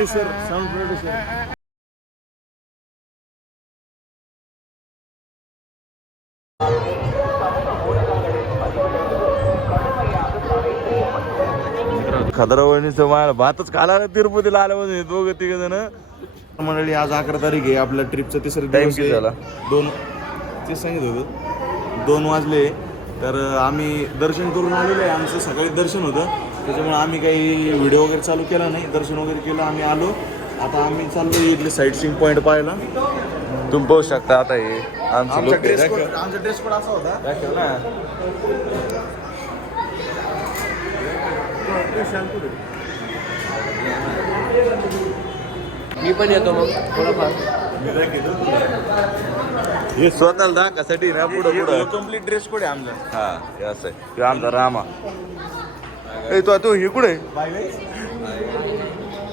Producer खदरावणीचं माळ भातच खाला तिरुपतीला आल्यापासून दोघं तिघ जण मंडळी. आज 11 तारीख आहे. आपल्या ट्रिपचं तिसरं दिवस झाला. 2 ते सांगित होतं 2 वाजले. तर आम्ही दर्शन करून आलेलो आहे. आमचं सकाळी दर्शन होतं, त्याच्यामुळे आम्ही काही व्हिडिओ वगैरे चालू केला नाही. दर्शन वगैरे केलं, आम्ही आलो. आता आम्ही चाललो इथले साईट सीइंग पॉईंट पाहायला. तुम्ही पाहू शकता. आता हे आमचा ड्रेस कोड असा होता. दाखव ना. मी पण येतो मग थोडंफार. हे स्वतःला दाखवासाठी ना पुढं पुढं कम्प्लीट ड्रेस कोड आहे आमचा. हा हे असं आहे. ते आमचा रामा. तो हे कुठे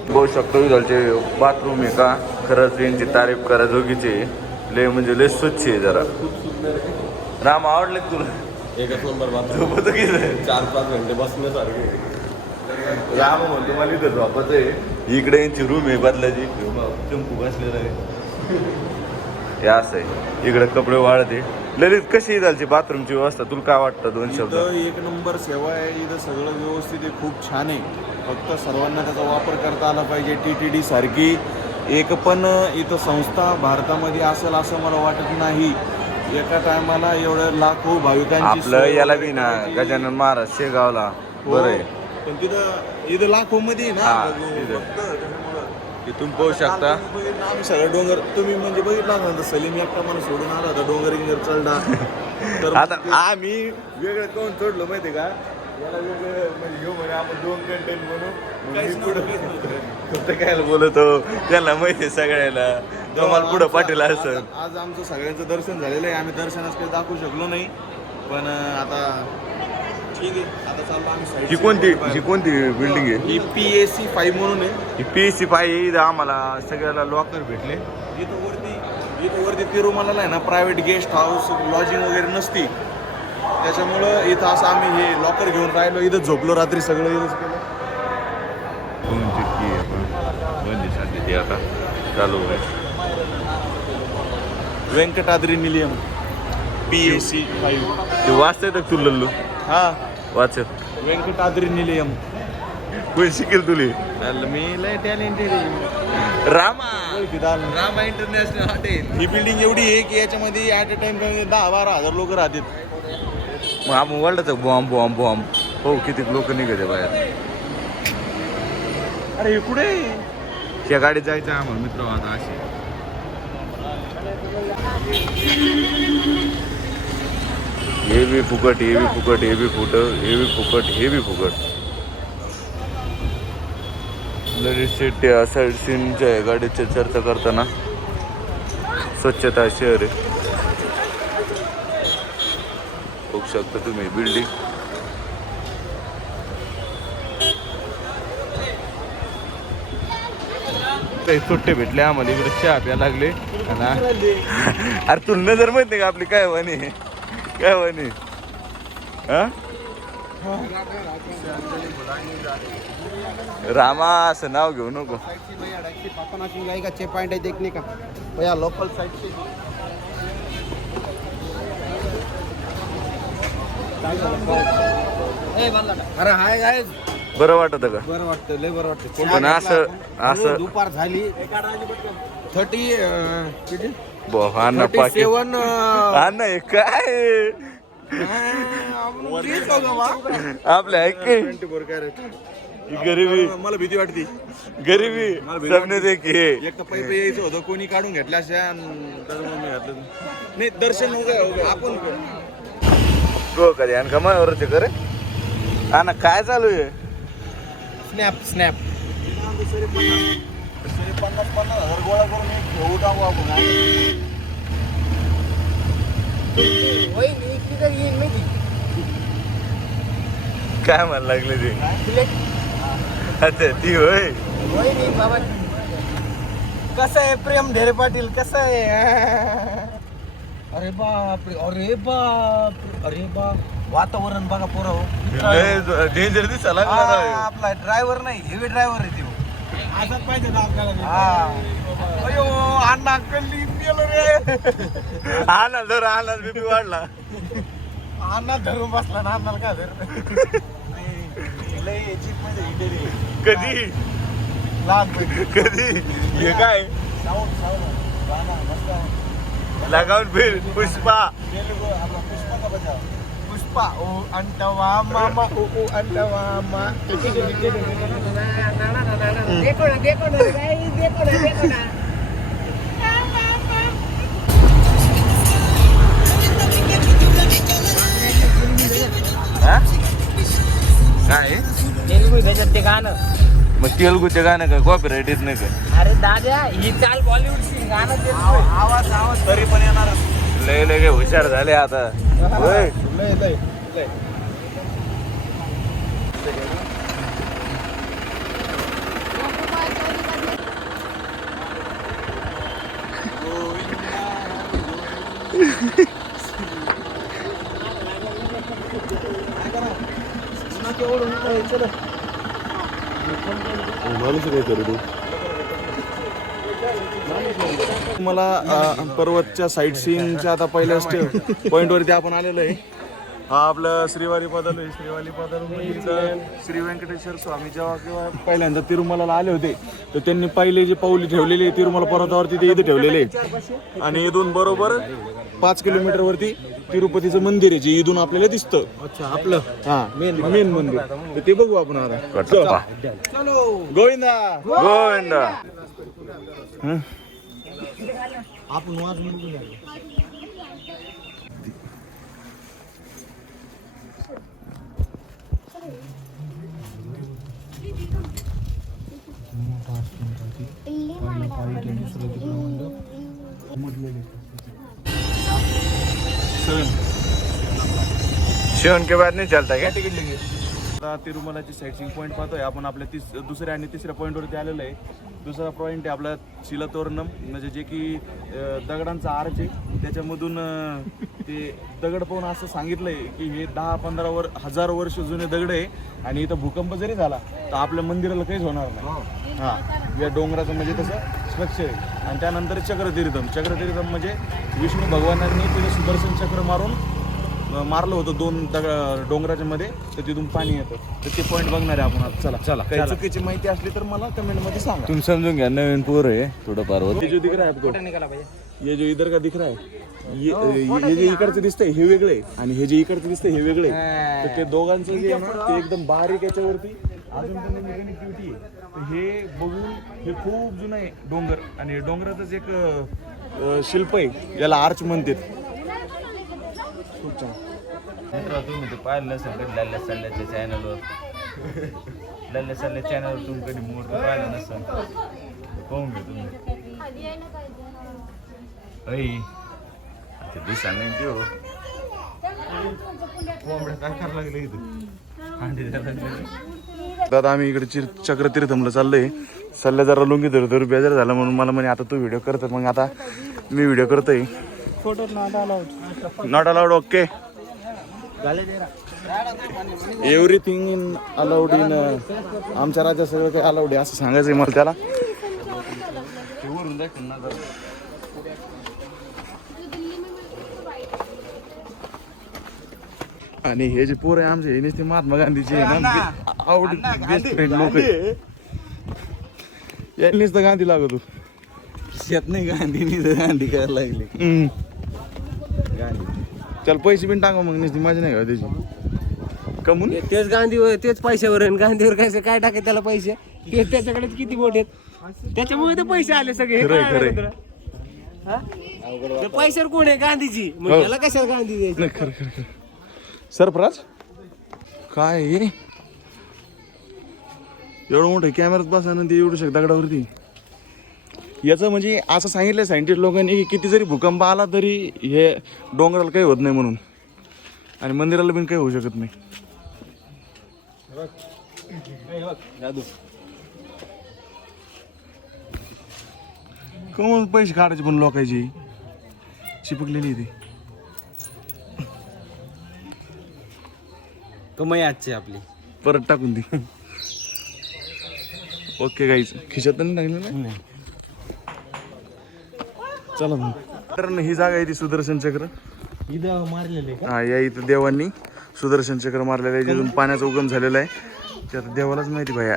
बघू शकतो. विधालचे बाथरूम आहे का खरंच यांची तारीफ करा जोगीची. लय म्हणजे लय स्वच्छ आहे जरा. राम आवडले तुला? एकच नंबर बाथरूम. झोपत की 4-5 घंटे बसण्यासारखे. राम म्हणतो मला इथं झोपायचं आहे. इकडे यांची रूम आहे बदलाची. चंपू बसलेला आहे. हे असं आहे. इकडे कपडे वाळते. ललित कशी झाली बाथरूमची व्यवस्था? तुला काय वाटतं 2 शब्द? एक नंबर सेवा आहे इथं. सगळं व्यवस्थित आहे, खूप छान आहे. फक्त सर्वांना त्याचा वापर करता आला पाहिजे. TTD सारखी एक पण इथं संस्था भारतामध्ये असेल असं मला वाटत नाही. एका टायमाला एवढ्या लाखो भाविकांची आपलं याला बी ना गजानन महाराज शेगावला बरं आहे. पण इथं लाखो मध्ये ना. इथून पाहू शकता. आम्ही सगळं डोंगर तुम्ही म्हणजे बघितला ना. सलीम एकटा मला सोडून आला होता डोंगर चढला. तर आता आम्ही वेगळं कोण चढलो माहिती का? याला वेगळं म्हणजे घेऊ म्हणे आपण 2 कंटेंट बनवू. फक्त काय बोलतो त्याला माहिती आहे सगळ्याला. तुम्हाला पुढं पाठीला असं. आज आमचं सगळ्यांचं दर्शन झालेलं आहे. आम्ही दर्शनास काही दाखवू शकलो नाही. पण आता ठीक आहे. आता चाललो आम्ही. ही कोणती बिल्डिंग आहे? ही PAC 5 म्हणून आहे. ही PAC 5 आम्हाला सगळ्याला लॉकर भेटले. इथं वरती तिरुमलाला आहे ना प्रायव्हेट गेस्ट हाऊस लॉजिंग वगैरे नसती. त्याच्यामुळं इथं असं आम्ही हे लॉकर घेऊन राहिलो. इथं झोपलो रात्री सगळं इथंच केलं. ते आता चालू आहे. व्यंकटाद्री निलयम PAC 5. ते वाचतंय तर तू लल्लू? हा वाच. व्यंकटाद्री निलयम. कोण शिकेल तुले? मी लय टॅलेंटेड आहे. Rama international hotel. ही बिल्डिंग एवढी आहे की याच्यामध्ये ॲट अ टाइम 10-12 हजार लोक राहतात. मग आपण वाढलं बॉम्ब बॉम्ब बॉम्ब. हो किती लोक निघते बाहेर. अरे हे कुठे? त्या गाडीत जायचं आम्हाला मित्र आता असे. हे बी फुकट, हे बी फुकट, हे बी फुकट, हे बी फुकट, हे बी फुकट. त्या साईड सीनच्या गाडीची चर्चा करताना स्वच्छता शहर आहे. बघू शकता तुम्ही बिल्डिंग. सुट्टे भेटले आम्हाला. इकडे चहा प्यायला लागले. अरे तुला नजर माहिती का आपली काय वाणी? काय वाणी? रामा असं नाव घेऊ नको. पॉइंट है देखने का भैया लोकल साइड से. अरे हाय गाइस. बरं वाटत का? बरं वाटतं, लय बरं वाटतं. पण असं दुपार झाली 37 अन्न हे काय आपल्या ऐक गरीबी. मला भीती वाटते. गरीबी सबने देखी. एक तर पैसे यायचं होतं कोणी काढून घेतल्या अशा. मी घातलं नाही. दर्शन आपण गो कधी आणि कमावरचे करे. हा ना काय चालू आहे? स्नॅप 50,000 गोळा करून एक घेऊ टाकू आपण. काय म्हणायला लागले ते? अच्छा ती होय. बाबा कसं आहे प्रेम ढेरे पाटील? कसं आहे? अरे बाप रे, अरे बाप, अरे बाप. वातावरण बघा पोरं. डेंजर दिसायला आपला ड्रायव्हर नाही, हेवी ड्रायव्हर आहे तो. असंच पाहिजे ना आपल्याला. अयो अण्णा कल्ली गेलो रे. आला बीपी वाढला. अण्णा धरून बसला ना अण्णाला काय धर. लय जीप मध्ये हिंडली. कधी लहानपणी कधी हे काय लगावून फिर पुष्पा. पुष्पा ओ अंटवा मामा ओ ओ अंटवा मा. देखो ना गाइस, देखो ना. काय तेलुगू भेटत ते गाणं. मग तेलुगूचे गाणं का कॉपीराइट येत नाही का? अरे दादा ही चाल बॉलिवूड गाणं ते आवाज तरी पण येणार. लय लय काय हुशार झाले आता. होय लय लय लय. मला पर्वतच्या साईट सीइंगच्या आता पहिल्या पॉइंट वरती आपण आलेलो आहे. हा आपलं श्रीवारी पदाल आहे. श्रीवारी पदाल श्री व्यंकटेश्वर स्वामी जेव्हा पहिल्यांदा तिरुमलाला आले होते तर त्यांनी पहिले जे पाऊली ठेवलेली आहे तिरुमला पर्वतावरती ते इथे ठेवलेले आहे. आणि इथून बरोबर 5 किलोमीटर वरती तिरुपतीचं मंदिर आहे जे इथून आपल्याला दिसतं. अच्छा आपलं हा मेन मंदिर तर ते बघू आपण आता. चलो गोविंदा गोविंदा. आपण वाजून बघूया. शिवन के बाद नहीं चलता क्या? तिकीट लेंगे. आता तिरुमलाची साईट सीइंग पॉईंट पाहतोय आपण. आपल्या दुसऱ्या आणि तिसऱ्या पॉईंटवरती आलेलो आहे. दुसरा पॉईंट आहे आपला शिलातोरणम म्हणजे जे की दगडांचा आर्च आहे. त्याच्यामधून ते दगड पाहून असं सांगितलंय की हे 10-15 वर्ष जुने दगड आहे आणि इथं भूकंप जरी झाला तर आपल्या मंदिराला काहीच होणार नाही. हां या डोंगराचं म्हणजे तसं स्ट्रक्चर आहे. आणि त्यानंतर चक्रतीर्थम म्हणजे विष्णू भगवानांनी तिथं सुदर्शन चक्र मारलं होतं 2 डोंगराच्या मध्ये तर तिथून पाणी येतं. तर ते पॉईंट बघणार आहे आपण आता. चला काही चुकीची माहिती असली तर मला कमेंट मध्ये सांगा. तुम समझून घ्या नवीन पोर आहे थोडं पार्वत. ये जो दिख रहा है आपको, निघाला पाहिजे. ये जो इधर का दिख रहा है ये जे इकडचं दिसतंय हे वेगळे आहे आणि हे जे इकडचं दिसतंय हे वेगळे आहे. तर ते दोघांचं जे आहे ना ते एकदम बारीक याच्यावरती अजून पण कनेक्टिव्हिटी आहे. तर हे बघून हे खूप जुनं आहे डोंगर आणि डोंगराचंच एक शिल्प आहे याला आर्च म्हणतात. खूप छान. तुम्ही ते पाहिलं नसेल कधी लल्ल्या सल्ल्याच्या चॅनलवर. लल्ल्या सल्ल्या चॅनलवर तुम्ही कधी मोठं पाहिलं नसेल पाहून घ्या तुम्ही. ते दिसा नाही ते हो काय करायला लागलं इथं. दादा आम्ही इकडे चक्रतीर्थमला चाललोय. सल्ल्या जरा लुंगी धरू बेजार झाला म्हणून मला म्हणे आता तू व्हिडिओ करतो. मग आता मी व्हिडिओ करतोय. Photo not allowed. Okay everything in allowed in. आमच्या राज्यात सगळं काही अलाउड आहे असं सांगायचं आहे मला त्याला. आणि हे जे पोर आहे आमचे हे ते महात्मा गांधीचे आवड बेस्ट फ्रेंड लोक यांनीच तर गांधी लागत तू शेत नाही गांधी करायला लागली. चल पैसे बिन टाका मग नुसती मजा नाही का त्याची कमून. तेच गांधीवर तेच पैशावर आहे. गांधीवर काय टाकाय त्याला पैसे. तेच त्याच्याकडे किती मोठे आहेत त्याच्यामुळे ते पैसे आले सगळे. हे खरंय, कळलं खरंय. तुला? हा? ते पैशावर कोण आहे गांधीजी मग हो. त्याला कशाला गांधी द्यायचं. नाही खरं सरफराज काय हे एवढं मोठं कॅमेऱ्यात बसा ना ते एवढू शकता दगडावरती. याचं म्हणजे असं सांगितलं सायंटिस्ट लोकांनी की किती जरी भूकंप आला तरी हे डोंगराला काही होत नाही म्हणून आणि मंदिराला पण काही होऊ शकत नाही. कमून पैसे काढायचे पण लोकांची चिपकलेली ती. कमाई आजची आपली परत टाकून ती ओके गाईच खिशात नाही लागलं ना चला मग तर ही जागा आहे ती सुदर्शन चक्र इथं मारलेले का हा या इथं देवांनी सुदर्शन चक्र मारलेलं आहे जिथून पाण्याचा उगम झालेला आहे ते आता देवालाच माहिती भैया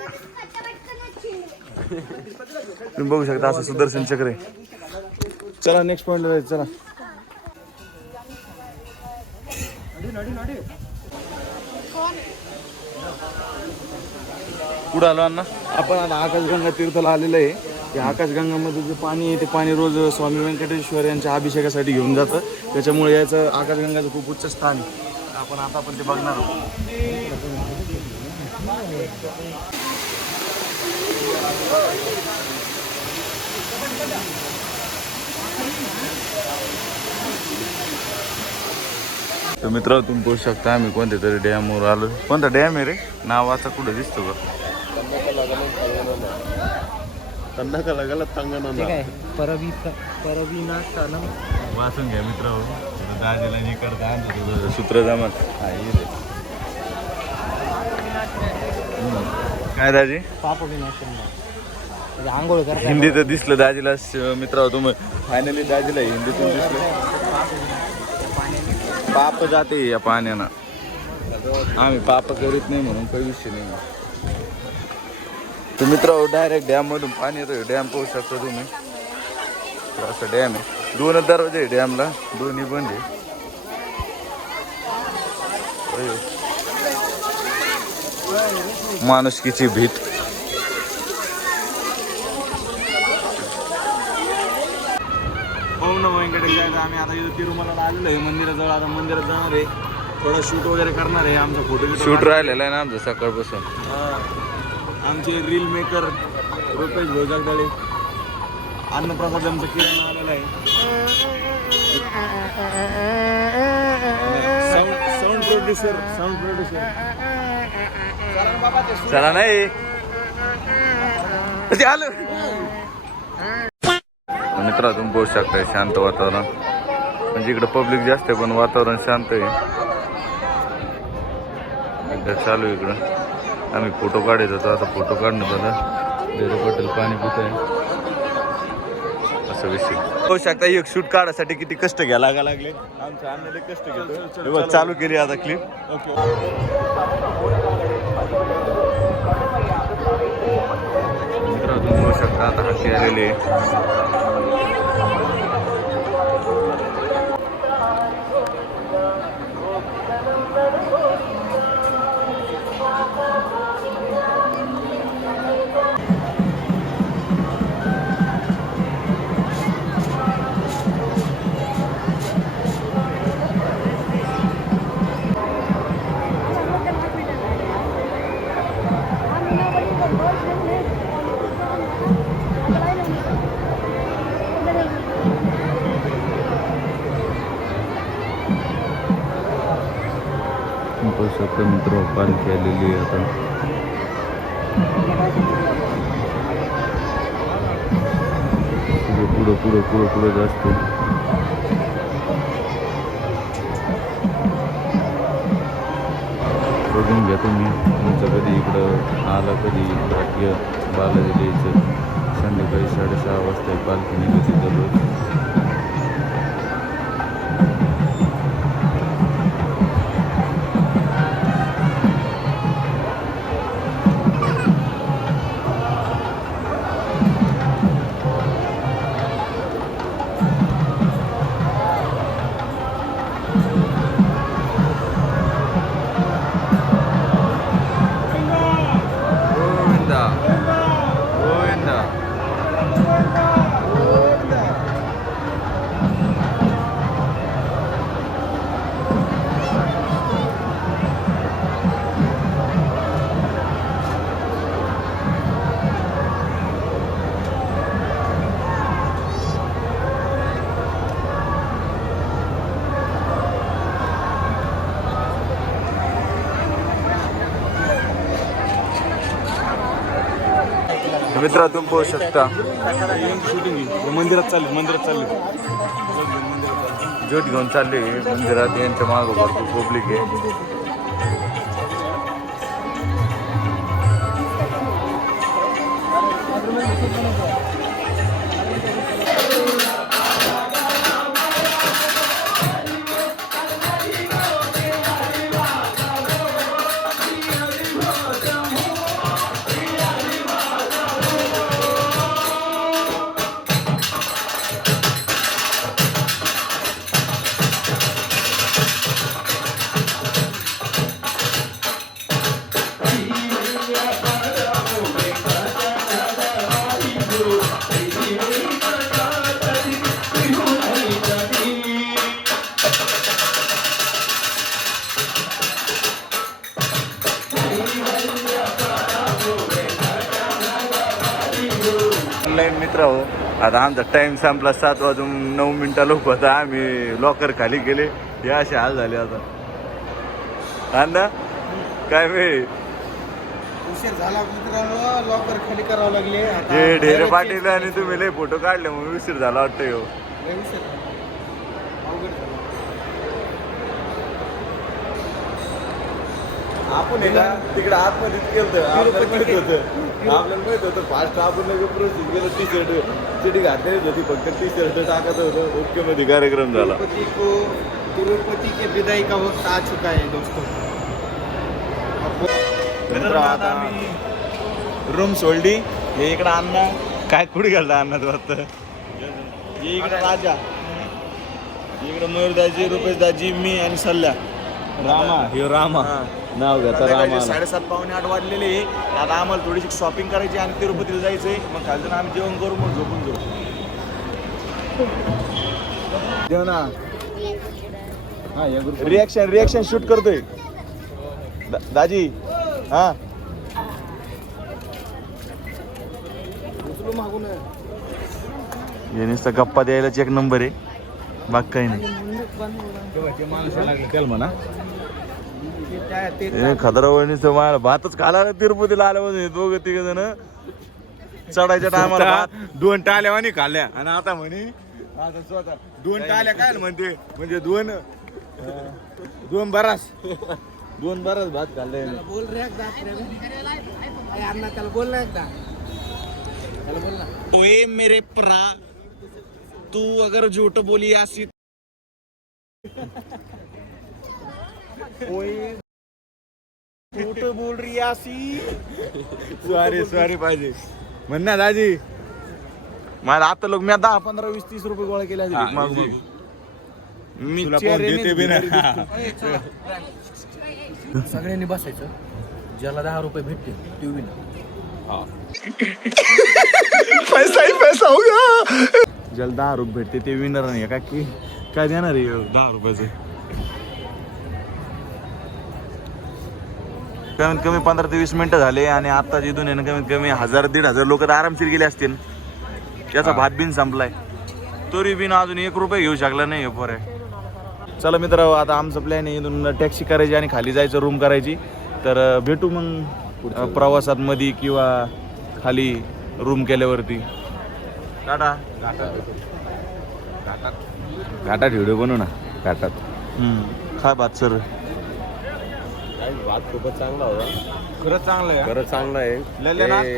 तुम्ही बघू शकता असं सुदर्शन चक्र आहे चला नेक्स्ट पॉइंट जायचं चला कुठं आलो अण्णा आपण आता आकाशगंगा तीर्थला आलेलं आहे या आकाशगंगामध्ये जे पाणी आहे ते पाणी रोज स्वामी व्यंकटेश्वर यांच्या अभिषेकासाठी घेऊन जातं त्याच्यामुळे याचं आकाशगंगाचं खूप उच्च स्थान आहे आपण आता पण ते बघणार आहोत तर मित्र तुम्ही बघू शकता आम्ही कोणत्या तरी डॅमवर आलो कोणता डॅम आहे रे नावाचा कुठं दिसतो का तन्नाका लागला तंगना परवीनाथानम वाचून घ्या मित्र दाजीला जी करता सूत्र जमत काय दाजी पाप विनाशन आंघोळ कर हिंदीत दिसलं दाजीला मित्र तुम्ही फायनली दाजीला हिंदीतून दिसलं पाप जाते या पाण्यानं आम्ही पाप करीत नाही म्हणून काही विषय नाही तर मित्र डायरेक्ट डॅम मधून पाणी येतोय डॅम पाहू शकता तुम्ही असं डॅम आहे 2 दरवाजे आहे डॅमला दोन्ही बंद आहे माणुसकीची भीत ओम नमो व्यंकटेशाय आम्ही आता इथं तिरुमलाला आलेलो आहे मंदिराजवळ आता मंदिरात जाणार आहे थोडं शूट वगैरे करणार आहे आमचा फोटो शूट राहिलेला आहे ना आमचं सकाळपासून आमचे रील मेकर रुपेश भोजागडे अन्नप्रसाद आमचं किराणा आलेला आहे साऊंड प्रोड्युसर चला नाही ते आलं मित्र तुम्ही बघू शकता शांत वातावरण म्हणजे इकडे पब्लिक जास्त आहे पण वातावरण शांत आहे एकदा चालू आहे इकडं आम्ही फोटो काढायचो होतो आता फोटो काढणं झालं देरो पटेल पाणी पित आहे असं विषय बघू शकता एक शूट काढायसाठी किती कष्ट घ्यायला लागले आमच्या अन्नाले कष्ट घेतो चालू केली आता क्लिप ओके मित्र तुम्ही बघू शकता आता हत्ती आलेली आहे शकता मित्र पालखी आलेली आहे आता पुढं जास्त बघून घ्या तुम्ही तुमचं कधी इकडं आला कधी भाग्य बालाजीला यायचं संध्याकाळी 6:30 वाजता पालखी निघायची दररोज मित्र तुम्ही पाहू शकता शूटिंग मंदिरात चालली ज्योत घेऊन चालले मंदिरात यांच्या मागं भरपूर पब्लिक आहे ऑनलाईन मित्र हो, आता आमचा टाइम संपला 7:09 लोक होता. आम्ही लॉकर खाली गेले. हे असे हाल झाले आता. हा ना काय वेळ उशीर झाला मित्रांनो, लॉकर खाली करावं लागले. आता हे ढेरे direct पाटील change आणि तुम्ही लय फोटो काढले म्हणून उशीर झाला वाटतं हो. लय उशीर झाला. अवघड झालं. आपण आहे ना तिकडे आतमध्ये केलं आपल्याला माहित होतं फास्ट आपण लगेच प्रोसेस गेलो. टी शर्ट चिठी घातलीच होती, फक्त टी शर्ट टाकायचं होतं. ओके मध्ये कार्यक्रम झाला. तिरुपति के विदाई का वक्त आ चुका है दोस्तों. मित्रांनो आता आम्ही रूम सोडली. हे इकडं अण्णा काय कुठे घालता अण्णा तू आता? हे इकडं राजा, इकडं मयूरदाजी, रुपेशदाजी, मी आणि सल्ल्या. रामा हे रामा नाव घेता संध्याकाळचे रामा. 7:30-8 वाजलेले. आता आम्हाला थोडीशी शॉपिंग करायची आणि तिरुपतीला जायचंय. मग खाली जाऊन आम्ही जेवण करू, मग झोपून जाऊ. जेव ना. रिएक्शन शूट करतोय दाजी. हा हे नुसतं गप्पा द्यायलाच एक नंबर आहे, बाकी काही नाही. खतरावणीचं मला भातच खाला तिरुपतीला आल्यापासून दोघं तिघ जण चढायच्या टायमाला 2 टाल्यावानी खाल्ल्या आणि आता म्हणे आता स्वतः 2 टाल्या काय म्हणते, म्हणजे 2 बरास 2 बरास भात खाल्ले. बोल रे एकदा अण्णा, त्याला बोल ना एकदा. त्याला बोल ना. ओए मेरे प्रा, तू अगर झूठ बोली असी ओए झूठ बोल रही असी. सॉरी पाहिजे म्हण ना दाजी. मला आता लोक मी 10, 15, 20, 30 रुपये गोळा केले असते. मी देते बी ना. सगळ्यांनी बसायचं, ज्याला 10 रुपये भेटते ते विनर. पैसा हो गया. ज्याला 10 रुपये भेटते ते विनर नाही का की काय देणार आहे 10 रुपयाचे. कमीत कमी 15 ते 20 मिनिटं झाले आणि आता जिथून आहे ना कमीत कमी 1000-1500 लोक तर आरामशीर गेले असतील. त्याचा भात बिन संपलाय, तरी बिन अजून 1 रुपये घेऊ शकला नाही. हे पोर आहे. चला मित्र, आता आमचं प्लॅन आहे इथून टॅक्सी करायची आणि खाली जायचं रूम करायची. तर भेटू मग प्रवासात मध्ये किंवा खाली रूम केल्यावरती. टाटा. घाटात व्हिडिओ बनवू ना घाटात. काय भात सर. भात खूपच चांगला होता. खरंच चांगलं आहे. खरंच चांगला आहे.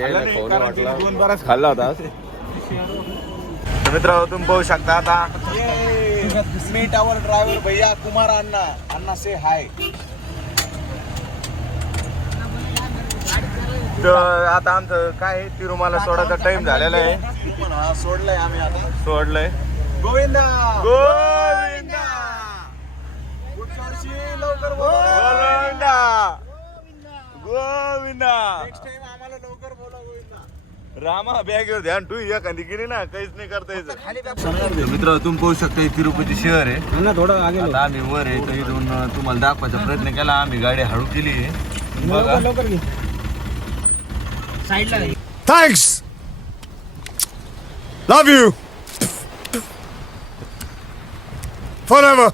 कारण 2 बराच खाल्ला होता. मित्र तुम्ही पाहू शकता आता मीट आवर ड्रायव्हर भैया कुमार अण्णा से हाय. तर आता आमचं काय तिरुमाला सोडायचा टाइम झालेला आहे. सोडलंय आम्ही आता. सोडलंय. गोविंदा गोविंदा पुढच्या वर्षी लवकर गोविंदा गोविंदा. नेक्स्ट टाइम आम्हाला लवकर बोला गोविंदा. रामा बॅगवर ध्यान तू एखादी गेली ना काहीच नाही करता यायचं. मित्र तुम्ही पाहू शकता हे तिरुपती शहर आहे. थोडं आगे आता आम्ही वर आहे तर इथून तुम्हाला दाखवायचा प्रयत्न केला. आम्ही गाडी हळू केली बघा. लवकर घे. साईडला Thanks. Love you. Forever.